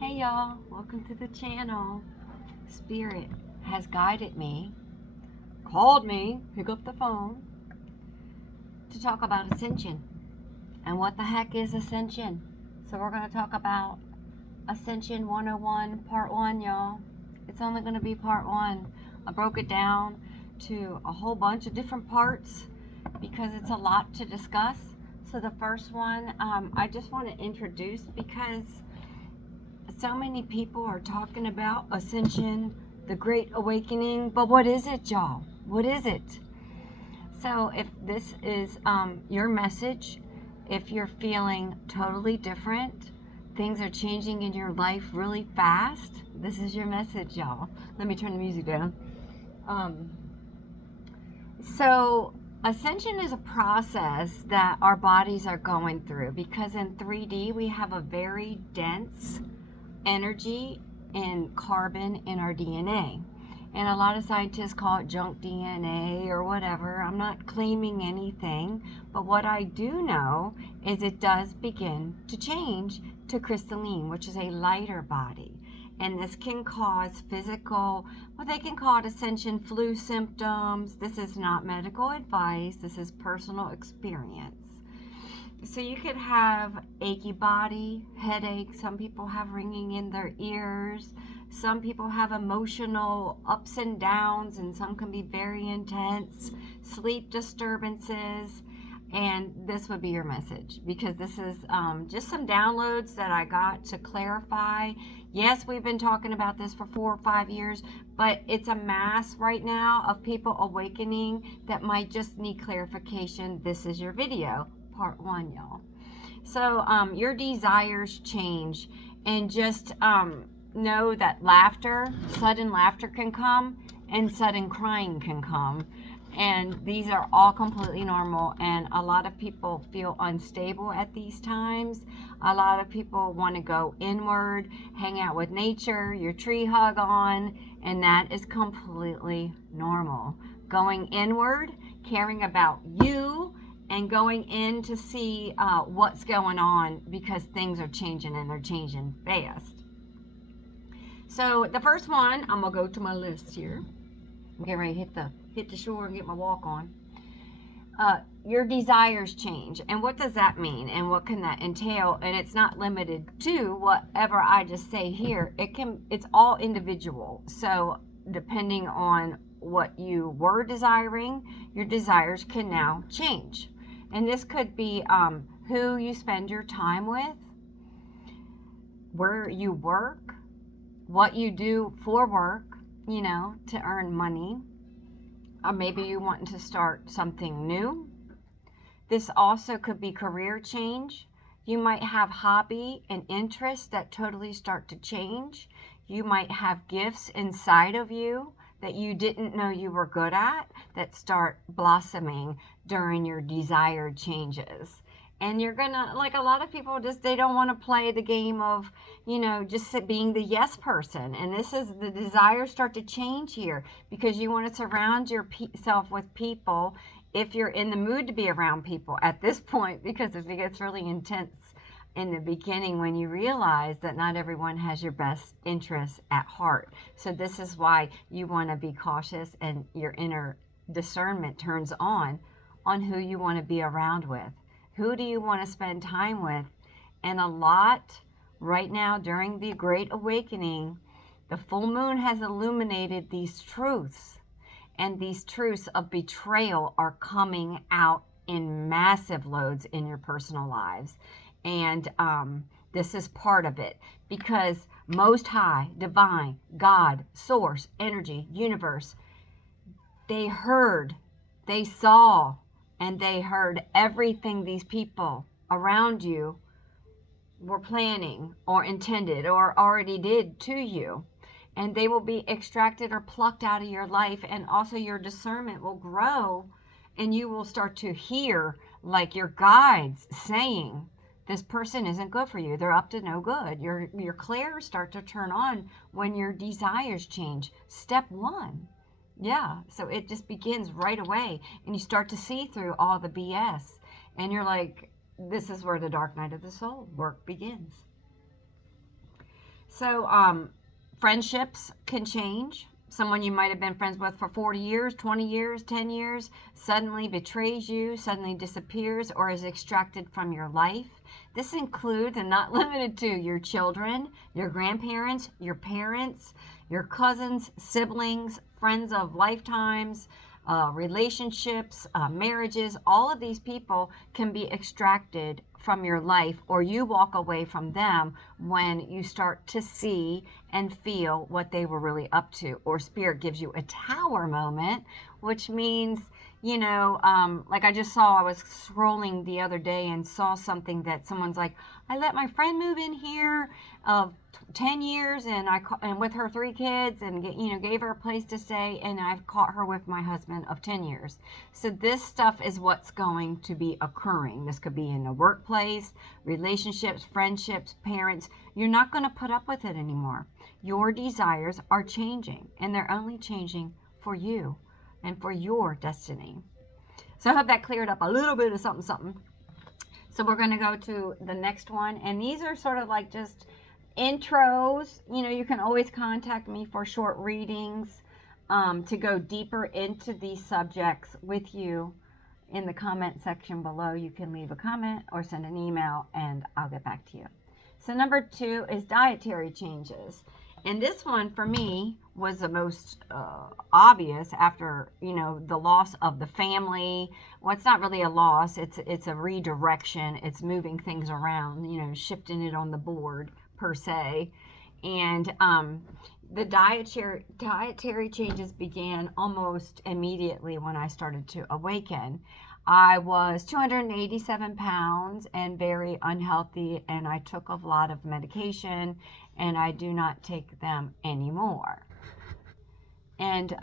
Hey y'all, welcome to the channel. Spirit has guided me, called me, pick up the phone, to talk about Ascension. And what the heck is Ascension? So we're going to talk about Ascension 101 Part 1, y'all. It's only going to be Part 1. I broke it down to a whole bunch of different parts because it's a lot to discuss. So the first one, I just want to introduce because so many people are talking about Ascension, the Great Awakening, but what is it, y'all? What is it? So if this is your message, if you're feeling totally different, things are changing in your life really fast, this is your message, y'all. Let me turn the music down. So Ascension is a process that our bodies are going through because in 3D we have a very dense energy and carbon in our DNA. And a lot of scientists call it junk DNA or whatever. I'm not claiming anything, but what I do know is it does begin to change to crystalline, which is a lighter body. And this can cause physical, well, they can call it ascension flu symptoms. This is not medical advice. This is personal experience. So you could have achy body, headache. Some people have ringing in their ears. Some people have emotional ups and downs, and some can be very intense. Sleep disturbances. And this would be your message because this is just some downloads that I got to clarify. Yes, we've been talking about this for 4 or 5 years, but it's a mass right now of people awakening that might just need clarification. This is your video. Part 1, y'all. So your desires change, and just know that sudden laughter can come, and sudden crying can come, and these are all completely normal. And a lot of people feel unstable at these times. A lot of people want to go inward, hang out with nature, your tree hug on, and that is completely normal. Going inward, caring about you, and going in to see what's going on because things are changing, and they're changing fast. So the first one, I'm gonna go to my list here. I'm getting ready to hit the shore and get my walk on. Your desires change, and what does that mean, and what can that entail? And it's not limited to whatever I just say here. It's all individual. So depending on what you were desiring, your desires can now change. And this could be who you spend your time with, where you work, what you do for work, to earn money. Or maybe you want to start something new. This also could be career change. You might have hobby and interests that totally start to change. You might have gifts inside of you that you didn't know you were good at that start blossoming during your desired changes. And you're gonna, like a lot of people, they don't want to play the game of, just being the yes person. And this is the desires start to change here because you want to surround yourself with people if you're in the mood to be around people at this point, because if it gets really intense in the beginning when you realize that not everyone has your best interests at heart. So this is why you want to be cautious, and your inner discernment turns on who you want to be around with. Who do you want to spend time with? And a lot right now during the Great Awakening, the full moon has illuminated these truths. And these truths of betrayal are coming out in massive loads in your personal lives. And this is part of it because Most High, Divine, God, Source, Energy, Universe, they heard, they saw, and they heard everything these people around you were planning or intended or already did to you. And they will be extracted or plucked out of your life, and also your discernment will grow, and you will start to hear like your guides saying, this person isn't good for you. They're up to no good. Your clairs start to turn on when your desires change. Step 1. Yeah, so it just begins right away, and you start to see through all the BS, and you're like, this is where the dark night of the soul work begins. So, friendships can change. Someone you might have been friends with for 40 years, 20 years, 10 years suddenly betrays you, suddenly disappears, or is extracted from your life. This includes, and not limited to, your children, your grandparents, your parents, your cousins, siblings, friends of lifetimes, relationships, marriages. All of these people can be extracted from your life, or you walk away from them when you start to see and feel what they were really up to. Or spirit gives you a tower moment, which means, like I just saw, I was scrolling the other day and saw something that someone's like, I let my friend move in here of 10 years and with her 3 kids and gave her a place to stay, and I've caught her with my husband of 10 years. So this stuff is what's going to be occurring. This could be in the workplace, relationships, friendships, parents. You're not going to put up with it anymore. Your desires are changing, and they're only changing for you and for your destiny. So I hope that cleared up a little bit of something. So we're going to go to the next one, and these are sort of like just intros. You can always contact me for short readings to go deeper into these subjects with you. In the comment section below, you can leave a comment or send an email, and I'll get back to you. So number 2 is dietary changes. And this one for me was the most obvious after, the loss of the family. Well, it's not really a loss. It's a redirection. It's moving things around, shifting it on the board per se. And the dietary changes began almost immediately when I started to awaken. I was 287 pounds and very unhealthy, and I took a lot of medication, and I do not take them anymore. And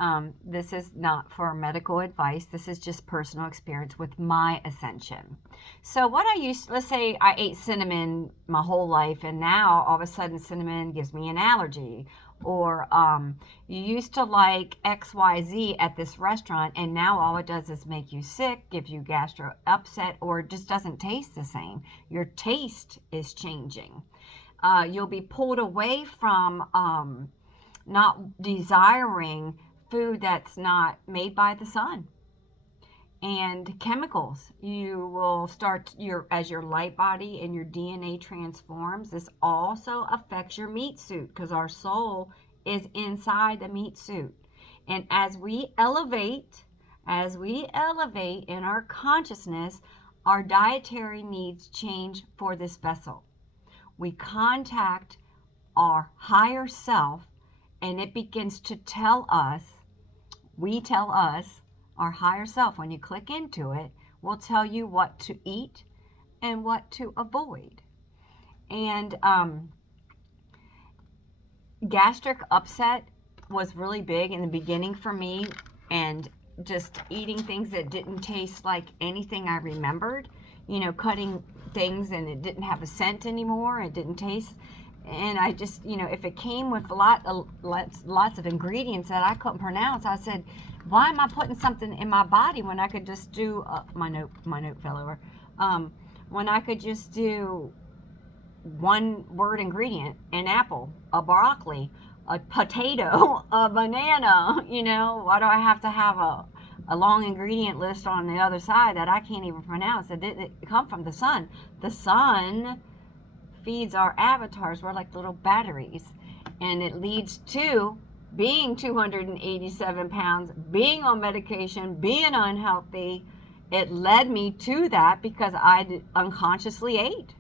this is not for medical advice. This is just personal experience with my ascension. So what let's say I ate cinnamon my whole life, and now all of a sudden cinnamon gives me an allergy. Or you used to like XYZ at this restaurant, and now all it does is make you sick, gives you gastro upset, or it just doesn't taste the same. Your taste is changing. You'll be pulled away from not desiring food that's not made by the sun. And chemicals, you will start as your light body and your DNA transforms. This also affects your meat suit, because our soul is inside the meat suit. And as we elevate in our consciousness, our dietary needs change for this vessel. We contact our higher self, and it begins to tell us, our higher self, when you click into it, will tell you what to eat and what to avoid. And gastric upset was really big in the beginning for me, and just eating things that didn't taste like anything I remembered, cutting things and it didn't have a scent anymore, it didn't taste. And I just, if it came with lots of ingredients that I couldn't pronounce, I said, why am I putting something in my body when I could just do, my note fell over, when I could just do one word ingredient, an apple, a broccoli, a potato, a banana, why do I have to have a long ingredient list on the other side that I can't even pronounce? It didn't come from the sun. The sun feeds our avatars. We're like little batteries, and it leads to being 287 pounds, being on medication, being unhealthy. It led me to that because I unconsciously ate.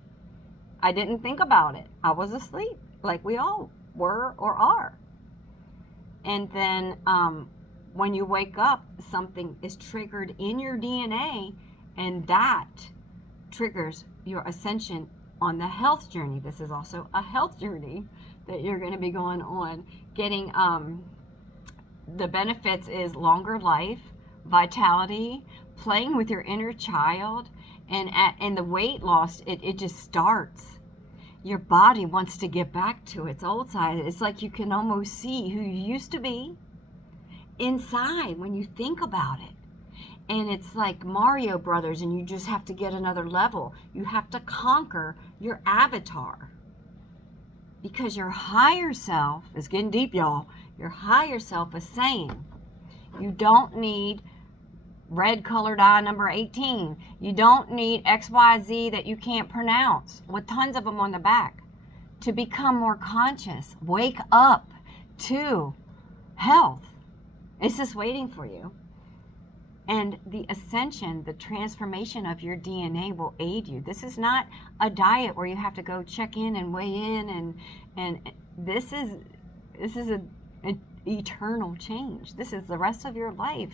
I didn't think about it. I was asleep, like we all were or are. And then when you wake up, something is triggered in your DNA, and that triggers your ascension on the health journey. This is also a health journey that you're going to be going on. Getting the benefits is longer life, vitality, playing with your inner child, and the weight loss, it just starts. Your body wants to get back to its old side. It's like you can almost see who you used to be inside when you think about it. And it's like Mario Brothers, and you just have to get another level. You have to conquer your avatar. because your higher self is getting deep, y'all. Your higher self is saying, you don't need red colored eye number 18. You don't need XYZ that you can't pronounce with tons of them on the back to become more conscious. Wake up to health. It's just waiting for you. And the ascension, the transformation of your DNA will aid you. This is not a diet where you have to go check in and weigh in, and this is an eternal change. This is the rest of your life,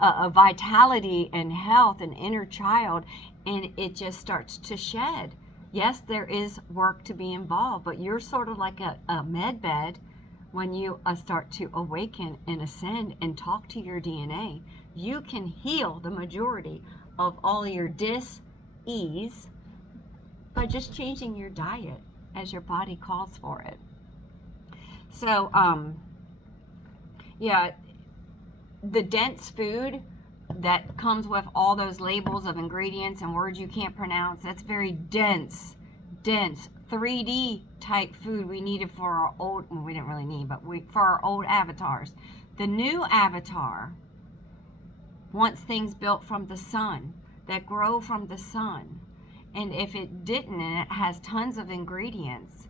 of vitality and health and inner child, and it just starts to shed. Yes, there is work to be involved, but you're sort of like a med bed when you start to awaken and ascend and talk to your DNA. You can heal the majority of all your dis-ease by just changing your diet as your body calls for it. So, yeah, the dense food that comes with all those labels of ingredients and words you can't pronounce, that's very dense 3D type food we needed for our old, well, we didn't really need, but for our old avatars. The new avatar wants things built from the sun, that grow from the sun. And if it didn't, and it has tons of ingredients,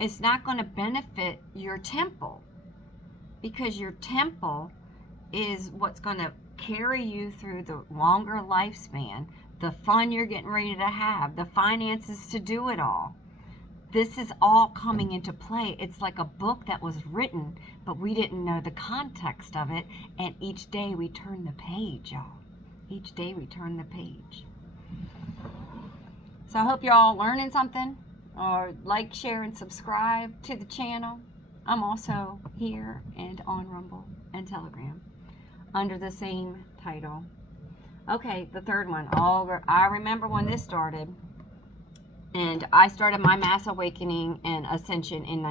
it's not going to benefit your temple, because your temple is what's going to carry you through the longer lifespan, the fun you're getting ready to have, the finances to do it all. This is all coming into play. It's like a book that was written, but we didn't know the context of it, and each day we turn the page, y'all. Each day we turn the page. So I hope you're all learning something, or like, share, and subscribe to the channel. I'm also here and on Rumble and Telegram under the same title. Okay, the third one. I remember when this started. And I started my mass awakening and ascension in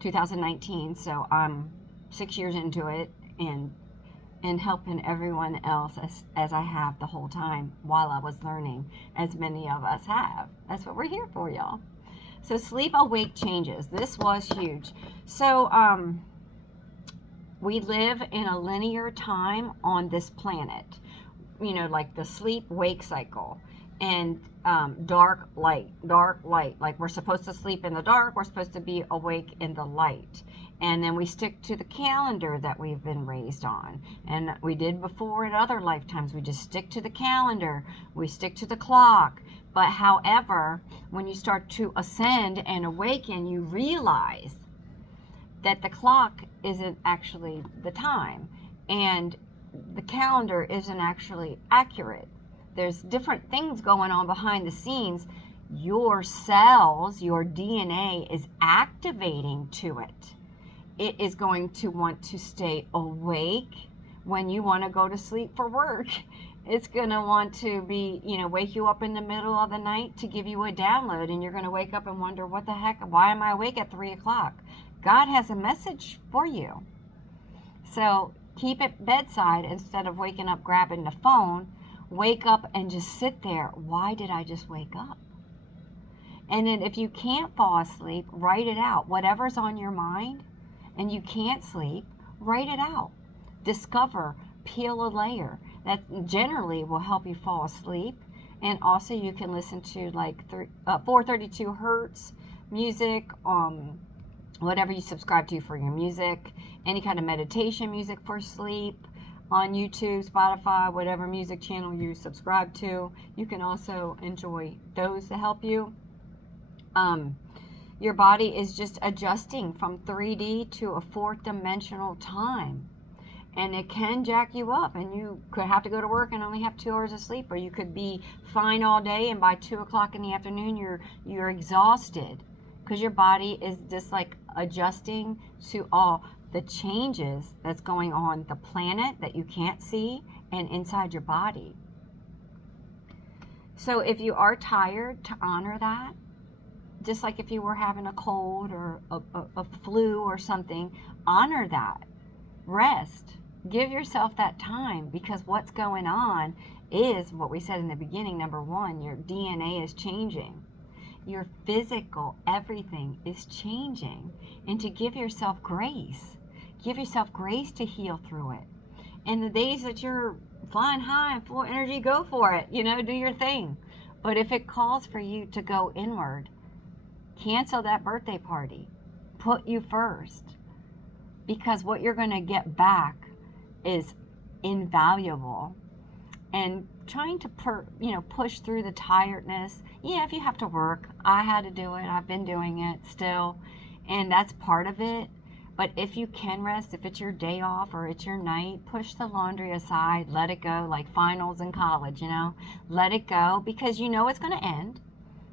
2019. So I'm 6 years into it, and helping everyone else as I have the whole time while I was learning, as many of us have. That's what we're here for, y'all. So sleep awake changes. This was huge. So we live in a linear time on this planet. You know, like the sleep wake cycle. And dark light, like we're supposed to sleep in the dark, we're supposed to be awake in the light. And then we stick to the calendar that we've been raised on, and we did before in other lifetimes. We just stick to the calendar, we stick to the clock. But however, when you start to ascend and awaken, you realize that the clock isn't actually the time, and the calendar isn't actually accurate. There's different things going on behind the scenes. Your cells, your DNA is activating to it. It is going to want to stay awake when you want to go to sleep for work. It's going to want to be, wake you up in the middle of the night to give you a download, and you're going to wake up and wonder, what the heck, why am I awake at 3 o'clock? God has a message for you. So keep it bedside instead of waking up grabbing the phone. Wake up and just sit there. Why did I just wake up? And then if you can't fall asleep, write it out. Whatever's on your mind and you can't sleep, write it out. Discover, peel a layer. That generally will help you fall asleep. And also you can listen to like 432 hertz music, whatever you subscribe to for your music, any kind of meditation music for sleep, on YouTube, Spotify, whatever music channel you subscribe to. You can also enjoy those to help you. Your body is just adjusting from 3D to a 4th dimensional time. And it can jack you up, and you could have to go to work and only have 2 hours of sleep, or you could be fine all day, and by 2 o'clock in the afternoon you're exhausted, because your body is just like adjusting to all the changes that's going on the planet that you can't see and inside your body. So if you are tired, to honor that, just like if you were having a cold or a flu or something, honor that. Rest. Give yourself that time, because what's going on is what we said in the beginning. Number one, your DNA is changing. your physical, everything is changing, and to give yourself grace. Give yourself grace to heal through it. And the days that you're flying high and full of energy, go for it. You know, do your thing. But if it calls for you to go inward, cancel that birthday party. Put you first. Because what you're going to get back is invaluable. And trying to push through the tiredness. Yeah, if you have to work, I had to do it. I've been doing it still. And that's part of it. But if you can rest, if it's your day off or it's your night, push the laundry aside, let it go, like finals in college, let it go, because you know it's going to end.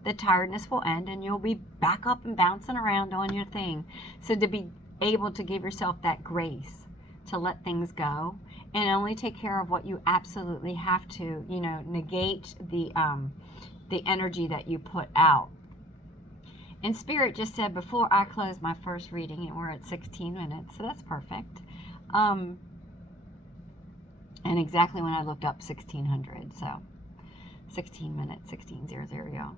The tiredness will end and you'll be back up and bouncing around on your thing. So to be able to give yourself that grace to let things go and only take care of what you absolutely have to, negate the energy that you put out. And Spirit just said before I close my first reading, and we're at 16 minutes, so that's perfect. And exactly when I looked up 1600, so 16 minutes, 16:00.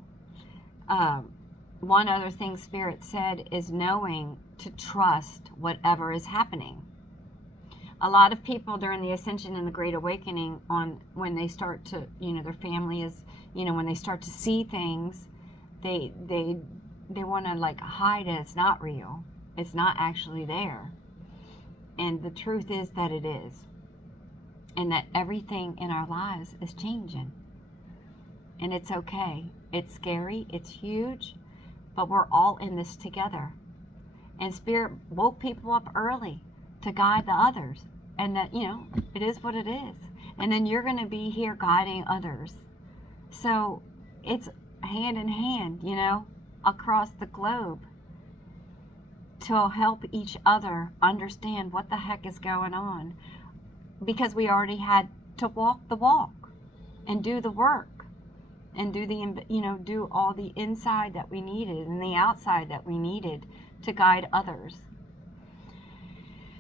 One other thing Spirit said is knowing to trust whatever is happening. A lot of people during the Ascension and the Great Awakening, when they start to, their family is, when they start to see things, they want to hide it. It's not real. It's not actually there. And the truth is that it is. And that everything in our lives is changing. And it's okay. It's scary. It's huge. But we're all in this together. And Spirit woke people up early to guide the others. And that, it is what it is. And then you're going to be here guiding others. So it's hand in hand, across the globe to help each other understand what the heck is going on, because we already had to walk the walk and do the work and do do all the inside that we needed and the outside that we needed to guide others.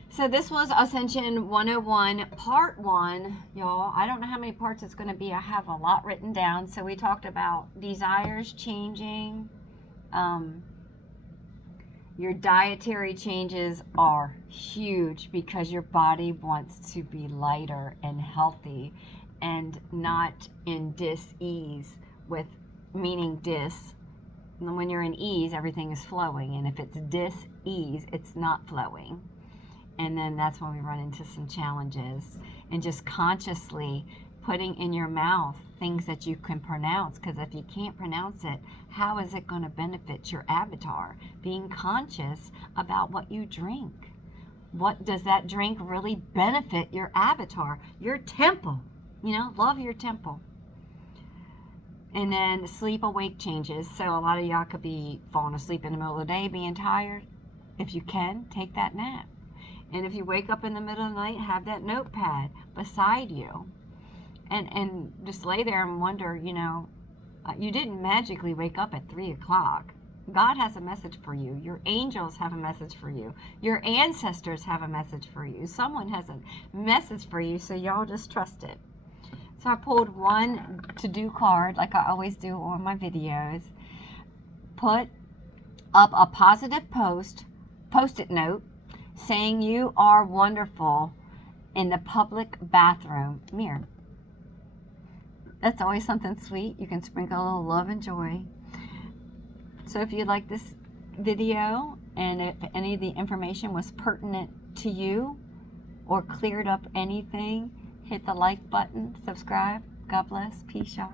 So this was Ascension 101 Part 1, y'all. I don't know how many parts it's going to be. I have a lot written down. So we talked about desires changing. Your dietary changes are huge because your body wants to be lighter and healthy and not in dis-ease, with meaning dis. When you're in ease, everything is flowing, and if it's dis-ease, it's not flowing. And then that's when we run into some challenges. And just consciously putting in your mouth things that you can pronounce, because if you can't pronounce it, how is it going to benefit your avatar? Being conscious about what you drink. What does that drink really benefit your avatar? Your temple. Love your temple. And then sleep awake changes. So a lot of y'all could be falling asleep in the middle of the day, being tired. If you can, take that nap. And if you wake up in the middle of the night, have that notepad beside you. And just lay there and wonder, you didn't magically wake up at 3 o'clock. God has a message for you. Your angels have a message for you. Your ancestors have a message for you. Someone has a message for you, so y'all just trust it. So I pulled one to-do card, like I always do on my videos. Put up a positive post-it note, saying you are wonderful in the public bathroom mirror. That's always something sweet. You can sprinkle a little love and joy. So if you like this video, and if any of the information was pertinent to you or cleared up anything, hit the like button, subscribe. God bless. Peace, y'all.